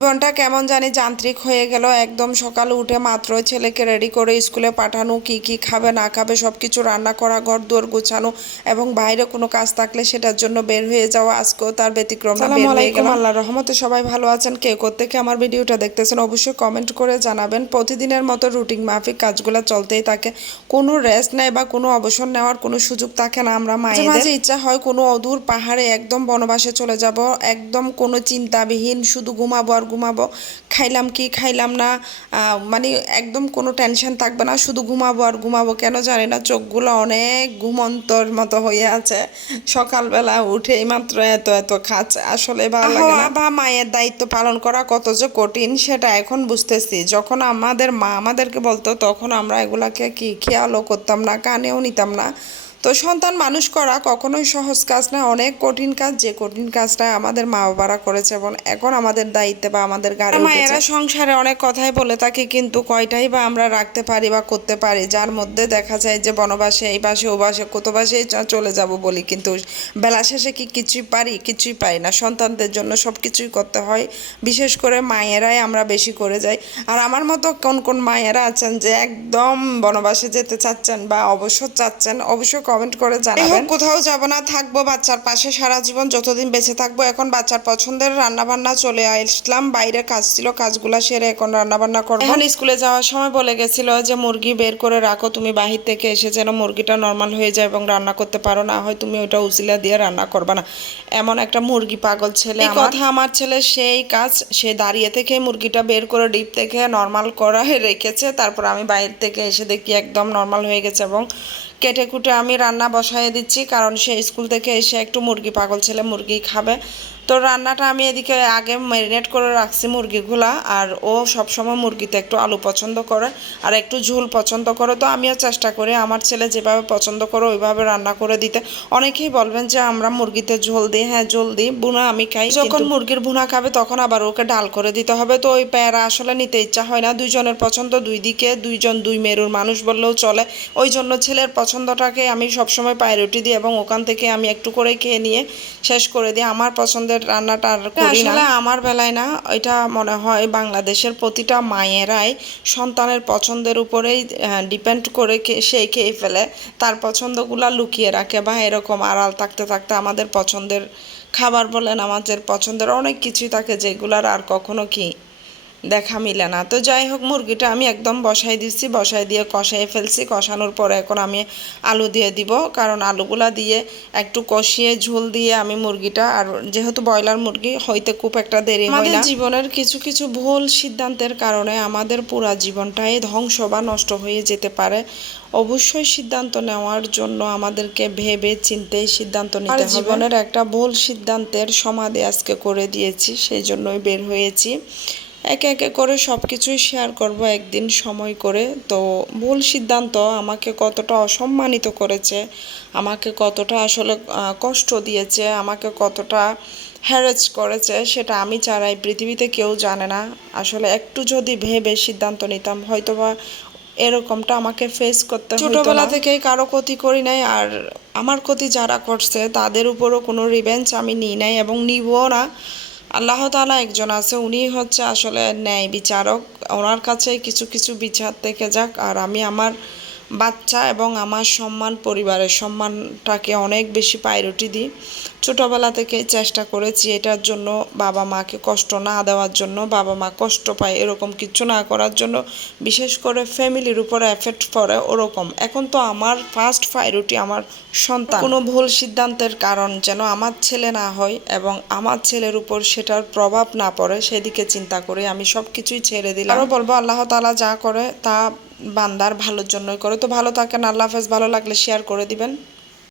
জীবনটা কেমন জানি যান্ত্রিক হয়ে গেল। একদম সকালে উঠে মাত্র ছেলেকে রেডি করে স্কুলে পাঠানো কি কি খাবে না খাবে সব কিছু রান্না করা ঘর দুয়ার গোছানো এবং বাইরে কোনো কাজ থাকলে সেটার জন্য বের হয়ে যাওয়া আজকেও তার ব্যতিক্রম আল্লাহ রহমতে সবাই ভালো আছেন। কে থেকে আমার ভিডিওটা দেখতেছেন অবশ্যই কমেন্ট করে জানাবেন। প্রতিদিনের মতো রুটিন মাফিক কাজগুলো চলতেই থাকে। কোনো রেস্ট নেয় বা কোনো অবসর নেওয়ার কোনো সুযোগ থাকে না আমরা মাঝে মাঝে ইচ্ছা হয় কোনো অদূর পাহাড়ে একদম বনবাসে চলে যাব। একদম কোনো চিন্তাবিহীন শুধু ঘুমাবো আর ঘুমাবো। খাইলাম কি খাইলাম না মানে একদম কোনো টেনশন থাকবে না, শুধু ঘুমাবো আর ঘুমাবো কেন জানি না, চোখগুলো অনেক ঘুমন্তর মতো হয়ে আছে। সকালবেলা উঠে মাত্র এত এত খাচ্ছে, আসলে ভালো বা মায়ের দায়িত্ব পালন করা কত যে কঠিন, সেটা এখন বুঝতেছি। যখন আমাদের মা আমাদেরকে বলতো, তখন আমরা এগুলাকে কি খেয়ালও করতাম না, কানেও নিতাম না। তো সন্তান মানুষ করা কখনোই সহজ কাজ না অনেক কঠিন কাজ যে কঠিন কাজটা আমাদের মা বাবারা করেছে এবং এখন আমাদের দায়িত্বে বা আমাদের গাড়ি মায়েরা সংসারে অনেক কথাই বলে থাকি কিন্তু কয়টাই বা আমরা রাখতে পারি বা করতে পারি যার মধ্যে দেখা যায় যে বনবাসে এই পাশে ও বাসে কত বাসেই চ- চলে যাব বলি কিন্তু বেলা শেষে কি কিছুই পারি কিছুই পাই না। সন্তানদের জন্য সব কিছুই করতে হয় বিশেষ করে মায়েরাই আমরা বেশি করে যাই। আর আমার মতো কোন কোন মায়েরা আছেন যে একদম বনবাসে যেতে চাচ্ছেন বা অবসর চাচ্ছেন অবশ্যই কমেন্ট করে জানাবেন। কোথাও যাব না থাকব বাচ্চার পাশে সারা জীবন যতদিন বেঁচে থাকব এখন বাচ্চার পছন্দের রান্না বান্না চলে আসলাম বাইরে কাজ ছিল কাজগুলা সেরে এখন রান্না বান্না করব। এখন স্কুলে যাওয়ার সময় বলে গেছিল যে মুরগি বের করে রাখো তুমি বাহির থেকে এসে যেন মুরগিটা নর্মাল হয়ে যায় এবং রান্না করতে পারো না হয় তুমি ওটা উচিলা দিয়ে রান্না করবে না। এমন একটা মুরগি পাগল ছেলে কথা আমার ছেলে সেই কাজ সে দাঁড়িয়ে থেকে মুরগিটা বের করে ডিপ থেকে নর্মাল করা রেখেছে তারপর আমি বাইরে থেকে এসে দেখি একদম নর্মাল হয়ে গেছে এবং কেটে কুটে আমি রান্না বসায় দিচ্ছি, কারণ সে স্কুল থেকে এসে একটু মুরগি, পাগল ছেলে মুরগি খাবে। তো রান্নাটা আমি এদিকে আগে ম্যারিনেট করে রাখছি মুরগিগুলা আর ও সবসময় মুরগিতে একটু আলু পছন্দ করে আর একটু ঝোল পছন্দ করে। তো আমিও চেষ্টা করি আমার ছেলে যেভাবে পছন্দ করে ওইভাবে রান্না করে দিতে। অনেকেই বলবেন যে আমরা মুরগিতে ঝোল দিই হ্যাঁ ঝোল দিই বুনা আমি খাই যখন মুরগির ভুনা খাবে তখন আবার ওকে ডাল করে দিতে হবে। তো ওই প্যারা আসলে নিতে ইচ্ছা হয় না। দুইজনের পছন্দ দুই দিকে দুইজন দুই মেরুর মানুষ বললেও চলে। ওই জন্য ছেলের পছন্দটাকে আমি সবসময় প্রায়োরিটি দিই এবং ওখান থেকে আমি একটু করে খেয়ে নিয়ে শেষ করে দিই। আমার পছন্দের রান্নাটা আর করি না। আসলে আমার বেলায় না এটা মনে হয় বাংলাদেশের প্রতিটা মায়েরাই সন্তানের পছন্দের উপরেই ডিপেন্ড করে সে খেয়ে ফেলে। তার পছন্দগুলা লুকিয়ে রাখে বা এরকম আড়াল থাকতে থাকতে আমাদের পছন্দের খাবার বলেন আমাদের পছন্দের অনেক কিছুই থাকে যেগুলার আর কখনো কি দেখা মিলে না। তো যাই হোক মুরগিটা আমি একদম বসাই দিচ্ছি বসাই দিয়ে কষাই ফেলছি। কষানোর পরে এখন আমি আলু দিয়ে দিব। কারণ আলুগুলা দিয়ে একটু কষিয়ে ঝোল দিয়ে আমি মুরগিটা আর যেহেতু ব্রয়লার মুরগি হইতে খুব একটা দেরি হয় না। জীবনের কিছু কিছু ভুল সিদ্ধান্তের কারণে আমাদের পুরা জীবনটাই ধ্বংস বা নষ্ট হয়ে যেতে পারে। অবশ্যই সিদ্ধান্ত নেওয়ার জন্য আমাদেরকে ভেবে চিন্তেই সিদ্ধান্ত নিতে হবে। জীবনের একটা ভুল সিদ্ধান্তের সমাধি আজকে করে দিয়েছি সেই জন্যই বের হয়েছি। একে একে করে সব কিছুই শেয়ার করব একদিন সময় করে। তো ভুল সিদ্ধান্ত আমাকে কতটা অসম্মানিত করেছে, আমাকে কতটা আসলে কষ্ট দিয়েছে, আমাকে কতটা হ্যারেজ করেছে, সেটা আমি এই পৃথিবীতে কেউ জানে না। আসলে একটু যদি ভেবে সিদ্ধান্ত নিতাম, হয়তোবা এরকমটা আমাকে ফেস করতে ছোটবেলা থেকেই কারও ক্ষতি করি নাই, আর আমার ক্ষতি যারা করছে, তাদের উপরও কোনো রিভেঞ্জ আমি নিই নাই এবং নিবও না। আল্লাহ তালা একজন আছে, উনি হচ্ছে আসলে ন্যায় বিচারক। ওনার কাছে কিছু কিছু বিচার থেকে যাক। আর আমি আমার বাচ্চা এবং আমার সম্মান পরিবারের সম্মানটাকে অনেক বেশি প্রায়োরিটি দিই। ছোটোবেলা থেকে চেষ্টা করেছি এটার জন্য বাবা মাকে কষ্ট না দেওয়ার জন্য, বাবা মা কষ্ট পায় এরকম কিছু না করার জন্য। বিশেষ করে ফ্যামিলির উপর এফেক্ট পড়ে ওরকম। এখন তো আমার ফার্স্ট প্রায়োরিটি আমার সন্তান। কোনো ভুল সিদ্ধান্তের কারণ যেন আমার ছেলে না হয় এবং আমার ছেলের উপর সেটার প্রভাব না পড়ে, সেদিকে চিন্তা করে আমি সব কিছুই ছেড়ে দিলাম। আরও বলব, আল্লাহ তাআলা যা করে তা বান্দার ভালোর জন্যই করে। তো ভালো থাকেন, আল্লাহ হাফেজ। ভালো লাগলে শেয়ার করে দিবেন।